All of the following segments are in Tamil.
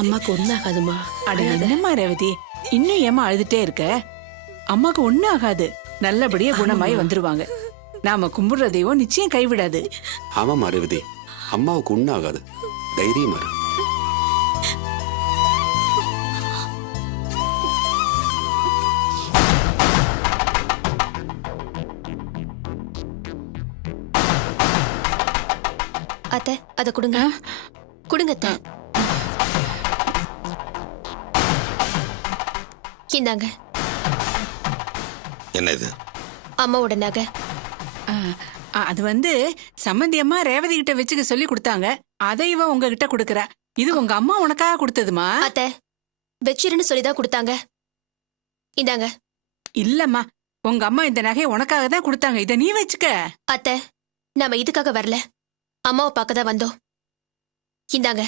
அம்மாக்கு ஒன்னும் ஆகாதுமா. அட என்னம்மா ரேவதி, இன்னும் ஏமா அழுதுட்டே இருக்க? அம்மாக்கு ஒண்ணும் ஆகாது, நல்லபடியா குணமாயி வந்துருவாங்க. நாம கும்பிடுற தெய்வம் நிச்சயம் கைவிடாது. ஆமாமா ரேவதி, அம்மாவுக்கு ஒன்றும் ஆகாது, தைரியமா இரு. அத்தை, அத கொடுங்க. கொடுங்க அத்தை. இந்தாங்க. என்ன இது? அம்மாவோட நகை. அது வந்து சம்மந்தி அம்மா ரேவதி கிட்ட வச்சுக்க சொல்லி கொடுத்தாங்க. அதை இவ உங்ககிட்ட கொடுக்கற. இது உங்க அம்மா உனக்காக கொடுத்ததுமா? அத்தை, வெச்சிருன்னு சொல்லிதான் கொடுத்தாங்க. இந்தாங்க. இல்லம்மா, உங்க அம்மா இந்த நகையை உனக்காக தான் கொடுத்தாங்க. இத நீ வச்சுக்க. அத்தை, நாம இதுக்காக வரல, அம்மாவை பார்க்க தான் வந்தோம். இந்தாங்க.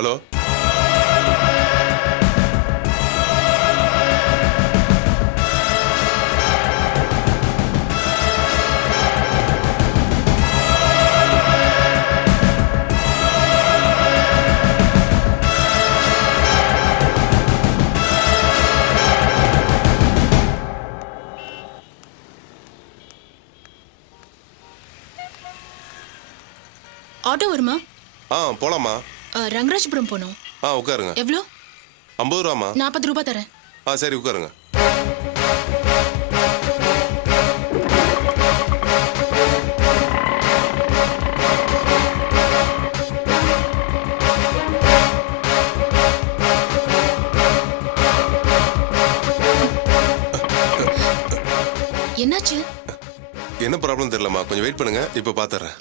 ஹலோ, ஆட்டோ வருமா? போலாமா? ரங்கராஜபுரம் போனோம். உட்காருங்க. எவ்வளோ? 50 ரூபாமா? 40 ரூபாய் தரேன். சரி உட்காருங்க. என்னாச்சு? என்ன ப்ராப்ளம் தெரியலமா, கொஞ்சம் வெயிட் பண்ணுங்க, இப்ப பாத்துறேன்.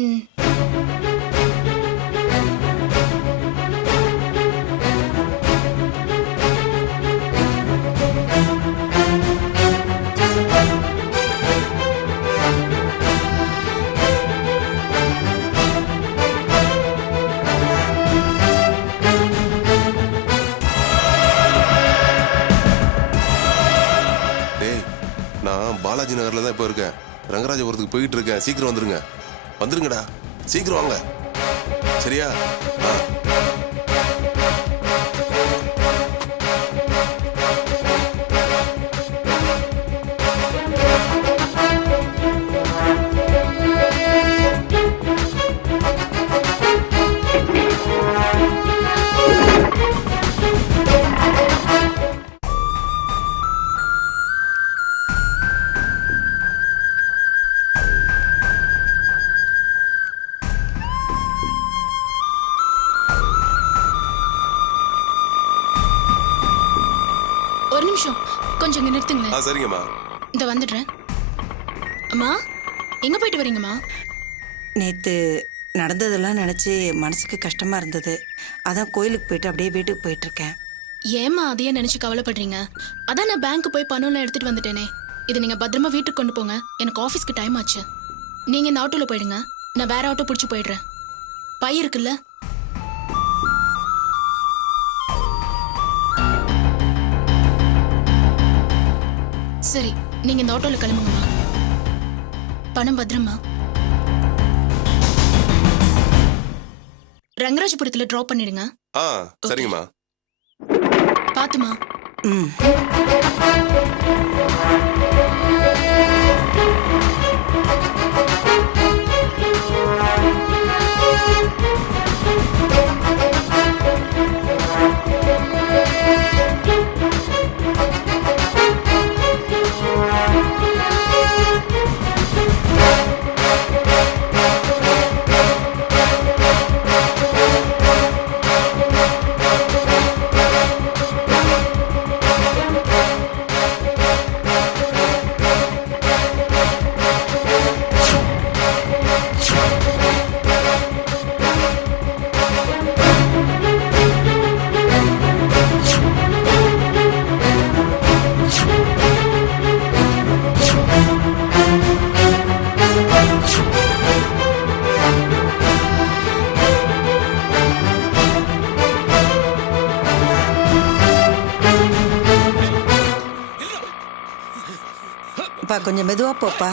பாலாஜி நகர்ல தான் இப்போ இருக்கேன். ரங்கராஜபுரத்துக்கு போயிட்டு இருக்கேன். சீக்கிரம் வந்துருங்க. வந்துருங்கடா, சீக்கிரம் வாங்க. சரியா? நிமிஷம் கொஞ்சம் இங்க நிறுத்துங்களேன். சரிங்கம்மா. இந்த வந்துடுறேன். அம்மா எங்க போயிட்டு வரீங்கம்மா? நேத்து நடந்ததெல்லாம் நினைச்சு மனசுக்கு கஷ்டமா இருந்தது. அதான் கோயிலுக்கு போயிட்டு அப்படியே வீட்டுக்கு போயிட்டு இருக்கேன். ஏம்மா அதையே நினைச்சு கவலைப்படுறீங்க? அதான் நான் பேங்க் போய் பணம்லாம் எடுத்துட்டு வந்துட்டேனே. இதை நீங்க பத்திரமா வீட்டுக்கு கொண்டு போங்க. எனக்கு ஆஃபீஸ்க்கு டைம் ஆச்சு. நீங்க இந்த ஆட்டோல போயிடுங்க, நான் வேற ஆட்டோ பிடிச்சி போயிடுறேன். பை இருக்குல்ல? சரி, நீங்க இந்த ஆட்டோல கிளம்புங்கம்மா. பணம் பத்திரமா ரங்கராஜபுரத்துல டிராப் பண்ணிடுங்க. சரிங்கம்மா. பாத்துமா. ம். அப்பா கொஞ்சம் மெதுவா போப்பா.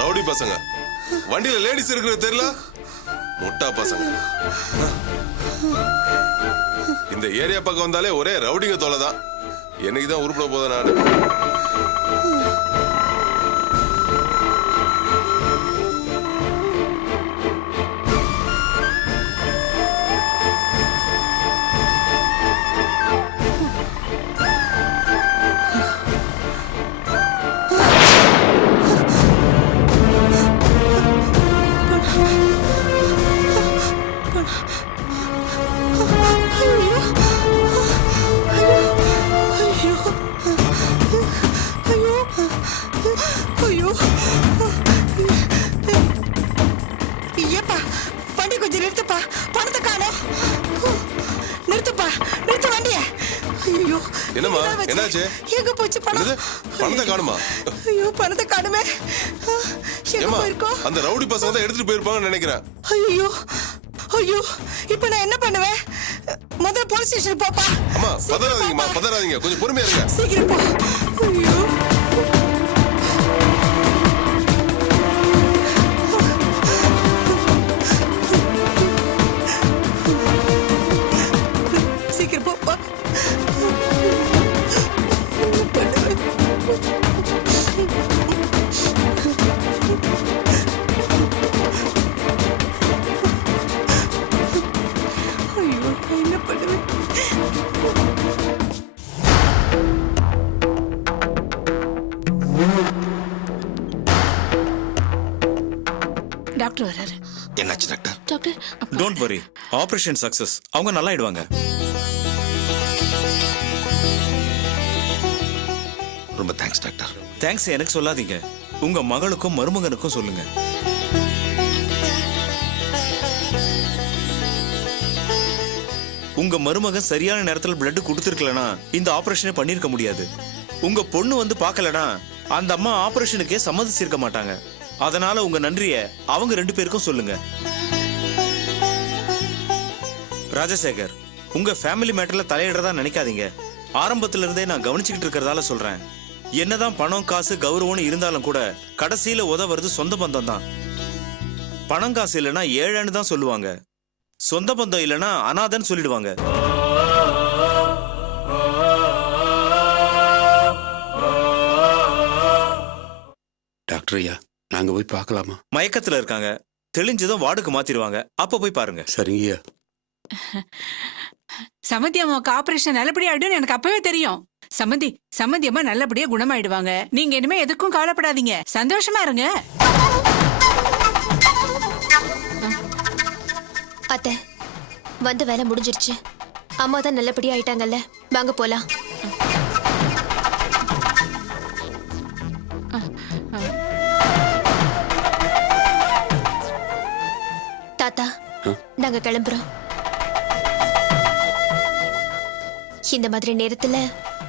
ரவுடி பசங்க வண்டியில லேடிஸ் இருக்கிறது தெரியல. முட்டா பசங்க. இந்த ஏரியா பக்கம் வந்தாலே ஒரே ரவுடிங்க தொலைதான். என்னைக்குதான் உருப்பட போத நானு. என்னம்மா என்னாச்சு? எங்க போச்சு பணம்? பணத்தை காணுமா? ஐயோ பணத்தை காணுமே. எங்க போயிருக்கோம்? அந்த ரவுடி பசங்க தான் எடுத்துட்டு போயிருப்பாங்கன்னு நினைக்கிறேன். ஐயோ ஐயோ இப்போ நான் என்ன பண்ணுவேன்? முதல்ல போலீஸ் ஸ்டேஷன் போப்பா. அம்மா பதறாதீங்கம்மா, பதறாதீங்க, கொஞ்சம் பொறுமையா இருங்க. சீக்கிரம் போ. ஐயோ சீக்கிரம் போப்பா. டாக்டர் வராரு. என்னாச்சு doctor? Doctor don't worry, operation success. அவங்க நல்லா ஆயிடுவாங்க. ரொம்ப தேங்க்ஸ் டாக்டர். தேங்க்ஸ் எனக்கு சொல்லாதீங்க, உங்க மகளுக்கும் மருமகனுக்கும் சொல்லுங்க. உங்க மருமகன் சரியான நேரத்தில் பிளட் கொடுத்துருக்கலனா இந்த ஆபரேஷனே பண்ணிருக்க முடியாது. உங்க பொண்ணு வந்து பார்க்கலனா அந்த அம்மா ஆபரேஷனுக்கே சம்மதிச்சிருக்க மாட்டாங்க. அதனால உங்க நன்றிய அவங்க 2 பேருக்கும் சொல்லுங்க. ராஜசேகர், உங்க ஃபேமிலி மேட்டர்ல தலையிடறதா நினைக்காதீங்க. ஆரம்பத்துல இருந்தே நான் கவனிச்சுக்கிட்டு இருக்கிறதால சொல்றேன். என்னதான் பணம் காசு கௌரவம்னு இருந்தாலும் கூட கடைசியில உதவுறது சொந்த பந்தம் தான். பணம் காசு இல்லைன்னா ஏழைன்னு தான் சொல்லுவாங்க. சொந்த பந்தம் இல்லைன்னா அனாதன்னு சொல்லிடுவாங்க. டாக்டர் ஐயா, நாங்க போய் பார்க்கலாமா? மயக்கத்துல இருக்காங்க. தெளிஞ்சதும் வார்டுக்கு மாத்திடுவாங்க. அப்ப போய் பாருங்க. சரிங்க ஐயா. சம்மந்தி அம்மாவுக்கு ஆபரேஷன் நல்லபடியா ஆயிடும்னு எனக்கு அப்பவே தெரியும். சம்மந்தி அம்மா நல்லபடியா குணமாயிடுவாங்க. நீங்க இனிமே எதுக்கும் கவலைப்படாதீங்க, சந்தோஷமா இருங்க. அத்தை, வந்த வேலை முடிஞ்சிருச்சு. அம்மா தான் நல்லபடியா ஆயிட்டாங்கல்ல, வாங்க போலாம். தாத்தா, நாங்க கிளம்புறோம். இந்த மாதிரி நேரத்துல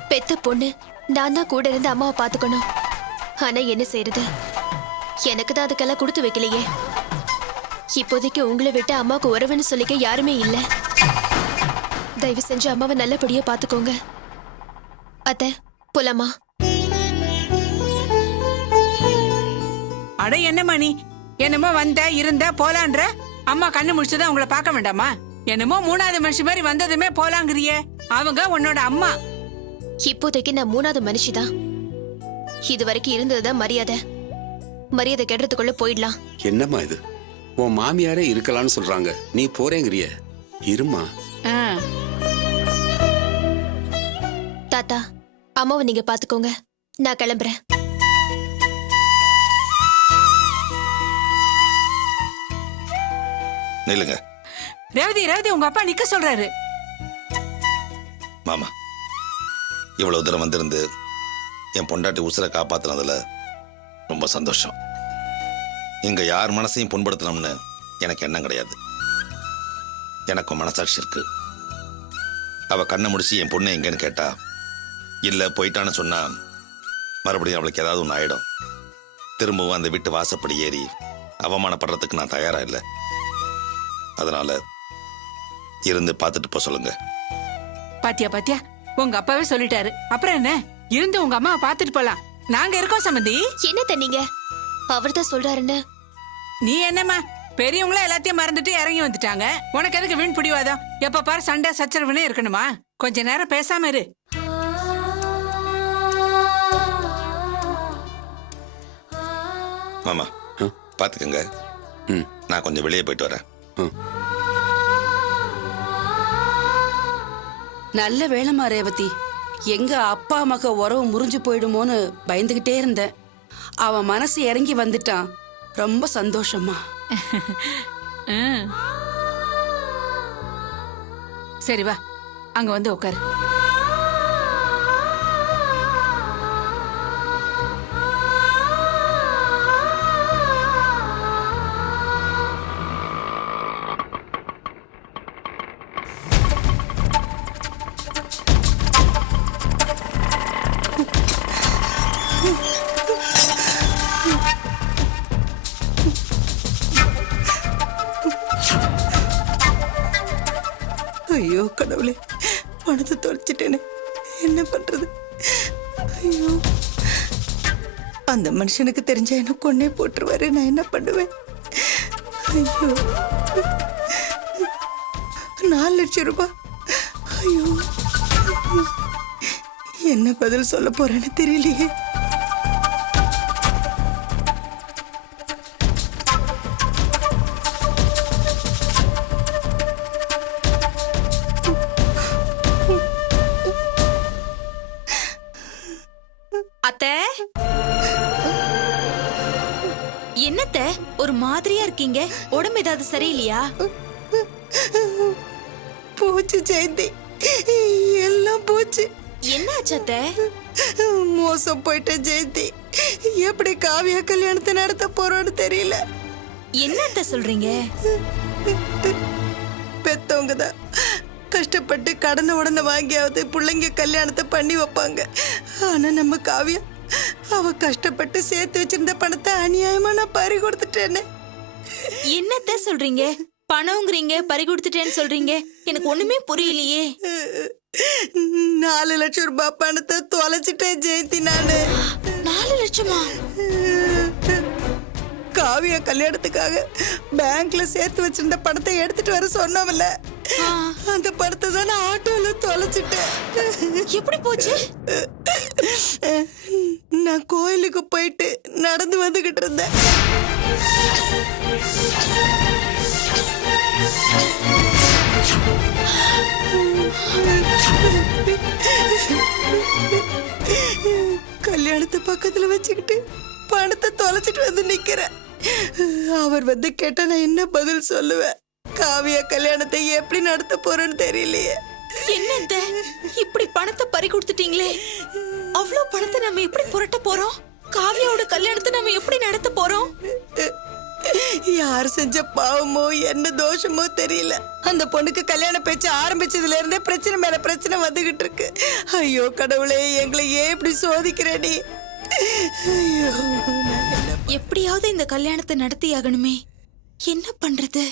பெத்த பொண்ணு நான் தான் கூட இருந்து அம்மாவை பாத்துக்கணும். ஆனா என்ன செய்யறது, எனக்கு தான் அதுக்கெல்லாம் கொடுத்து வைக்கலையே. இப்போதைக்கு உங்களை விட்டு அம்மாவுக்கு உறவுன்னு சொல்லிக்க யாருமே இல்ல. தயவு செஞ்சு அம்மாவை நல்லபடியா பாத்துக்கோங்க. அத்தை, போலாமா? அட என்னம்மா நீ, என்னமோ வந்த இருந்த போலான்ற, அம்மா கண்ணு முடிச்சுதான் உங்களை பார்க்க வேண்டாமா? என்னமோ மூணாவது மனுஷன் மாதிரி வந்ததுமே போலாங்கிறியே. அவங்க உன்னோட அம்மா. இப்போதைக்கு நான் மூணாவது மனுஷிதான். இது வரைக்கும் இருந்ததுதான் மரியாதை. மரியாதை கெடுறதுக்குள்ள போயிடலாம். என்னம்மா இது? உன் மாமியாரே இருக்கலாம்னு சொல்றாங்க, நீ போறேங்கிறிய? இருமா. தாத்தா, அம்மாவை நீங்க பாத்துக்கோங்க, நான் கிளம்புறேன். நில்லுங்க. ரேவதி, உங்க அப்பா நிக்க சொல்றாரு. மாமா, இவ்வளவு தூரம் வந்திருந்து என் பொண்டாட்டி உசுரை காப்பாத்துனதுல ரொம்ப சந்தோஷம். இங்க யார் மனசையும் புண்படுத்தணும்னு எனக்கு எண்ணம் கிடையாது. எனக்கும் மனசாட்சி இருக்கு. அவ கண்ணை முடிச்சு என் பொண்ணு எங்கன்னு கேட்டா இல்ல போயிட்டான்னு சொன்னா மறுபடியும் அவளுக்கு ஏதாவது ஒன்று ஆயிடும். திரும்பவும் அந்த வீட்டு வாசப்படி ஏறி அவமானப்படுறதுக்கு நான் தயாரா இல்லை. அதனால இருந்து பார்த்துட்டு போ சொல்லுங்க. பாத்தியா உங்க அப்பாவே சொல்லிட்டாரு, அப்புறம் என்ன, இருந்து உங்க அம்மாவை பாத்துட்டு போலாம். நாங்க இருக்கோம் சம்மந்தி. என்ன தண்ணீங்க, அவர் தான் சொல்றாருன்னு. நீ என்னம்மா, பெரியவங்கள எல்லாத்தையும் மறந்துட்டு இறங்கி வந்துட்டாங்க. உனக்கு எதுக்கு வீண் பிடிவாதம்? எப்ப பாரு சண்டை சச்சரவுனே இருக்கணுமா? கொஞ்ச நேரம் பேசாம இரு. மாமா, பாத்துக்கங்க. நான் கொஞ்சம் வெளியே போயிட்டு வரேன். நல்ல வேலைமா ரேவதி. எங்க அப்பா மக உறவு முறிஞ்சு போயிடுமோன்னு பயந்துகிட்டே இருந்தேன். அவன் மனசு இறங்கி வந்துட்டான். ரொம்ப சந்தோஷமா. சரி வா, அங்க வந்து உட்காரு. ஐயோ கடவுளே, பணத்தை தொலைச்சிட்டேனே, என்ன பண்றது? ஐயோ, அந்த மனுஷனுக்கு தெரிஞ்சா என்ன கொன்னே போட்டுருவாரு. நான் என்ன பண்ணுவேன்? ஐயோ, 4 லட்சம் ரூபாய். ஐயோ, என்ன பதில் சொல்ல போறேன்னு தெரியலையே. அத்தை, என்னத்த ஒரு மாதிரியா இருக்கீங்க? உடம்பு ஏதாவது சரியில்லையா? போச்சு ஜெயந்தி, எல்லாம் போச்சு. என்னாச்சு அத்தை? மோசம் போயிட்டேன் ஜெயந்தி. எப்படி காவியா கல்யாணத்தை நடத்த போறோன்னு தெரியல. என்னத்த சொல்றீங்க? பெத்தவங்க தான் கஷ்டப்பட்டு கடனை வாங்கியாவது பிள்ளைங்க கல்யாணத்தை பண்ணி வைப்பாங்க. ஆனா நம்ம காவியா, அவ கஷ்டப்பட்டு சேர்த்து வச்சிருந்த பணத்தை அநியாயமா நான் பறி கொடுத்துட்டேன்னு. என்னத்த சொல்றீங்க? பணம்ங்கிறீங்க பறி கொடுத்துட்டேன்னு சொல்றீங்க எனக்கு ஒண்ணுமே புரியலையே. 4 லட்சம் ரூபாய் பணத்தை தொலைச்சிட்டேன் ஜெயந்தி நானு. 4 லட்சமா? காவியா கல்யாணத்துக்காக பேங்க்ல சேர்த்து வச்சிருந்த பணத்தை எடுத்துட்டு வர சொன்னோம்ல, அந்த பணத்தை தான் நான் ஆட்டோல தொலைச்சிட்டேன். எப்படி போச்சு? நான் கோயிலுக்கு போயிட்டு நடந்து வந்துகிட்டு இருந்தேன். கல்யாணத்தை பக்கத்துல வச்சுக்கிட்டு பணத்தை தொலைச்சிட்டு வந்து நிக்கிறேன். அவர் வந்து கேட்டா நான் என்ன பதில் சொல்லுவேன்? காவியா கல்யாணத்தை எப்படி நடத்த போறேன்னு தெரியலையே. என்னத்த இப்படி பணத்தை பறி கொடுத்துட்டீங்களே? அவ்வளவு பணத்தை நம்ம எப்படி புரட்ட போறோம்? காவியாவோட கல்யாணத்தை நம்ம எப்படி நடத்த போறோம்? யார் செஞ்ச பாவமோ என்ன தோஷமோ தெரியல, அந்த பொண்ணுக்கு கல்யாண பேச்சு ஆரம்பிச்சதுல இருந்தே பிரச்சனை மேல பிரச்சனை வந்துகிட்டு இருக்கு. ஐயோ கடவுளே, எங்களை ஏன் இப்படி சோதிக்கிறேடி? ஐயோ, எப்படியாவது இந்த கல்யாணத்தை நடத்தி ஆகணுமே. என்ன பண்றது?